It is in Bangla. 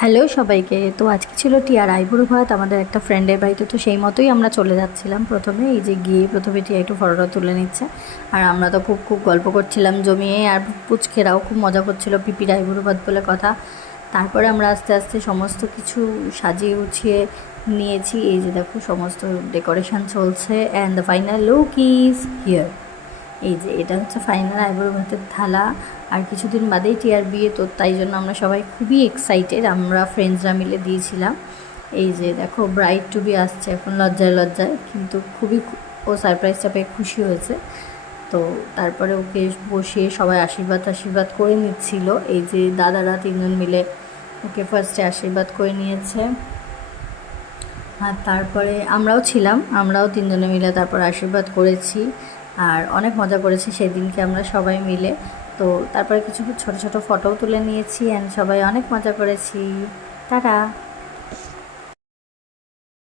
হ্যালো সবাইকে। তো আজকে ছিল টিয়ার আইবুড়ো ভাত আমাদের একটা ফ্রেন্ডের বাড়িতে। তো সেই মতোই আমরা চলে যাচ্ছিলাম। প্রথমে এই যে গিয়ে প্রথমে টিয়া একটু ফটোটা তুলে নিচ্ছে, আর আমরা তো খুব খুব গল্প করছিলাম জমিয়ে, আর পুচকেরাও খুব মজা করছিল পিপির আইবুড়ো ভাত বলে কথা। তারপরে আমরা আস্তে আস্তে সমস্ত কিছু সাজিয়ে গুছিয়ে নিয়েছি। এই যে দেখো সমস্ত ডেকোরেশন চলছে, and the final look is here. এই যে এটা হচ্ছে ফাইনাল আইবুড়ো ভাতের থালা। আর কিছুদিন বাদেই টিয়ার বিয়ে, তো তাই জন্য আমরা সবাই খুবই এক্সাইটেড, আমরা ফ্রেন্ডসরা মিলে দিয়েছিলাম। এই যে দেখো ব্রাইড টু বি আসছে এখন লজ্জায় লজ্জায়, কিন্তু খুবই ও সারপ্রাইজটা পেয়ে খুশি হয়েছে। তো তারপরে ওকে বসিয়ে সবাই আশীর্বাদ আশীর্বাদ করে নিচ্ছিল। এই যে দাদারা তিনজন মিলে ওকে ফার্স্টে আশীর্বাদ করে নিয়েছে, আর তারপরে আমরাও ছিলাম, আমরাও তিনজনে মিলে তারপর আশীর্বাদ করেছি। আর অনেক মজা করেছি সেদিনকে আমরা সবাই মিলে। তো তারপরে কিছু ছোট ছোট ফটোও তুলে নিয়েছি, অ্যান্ড সবাই অনেক মজা করেছি। টাটা।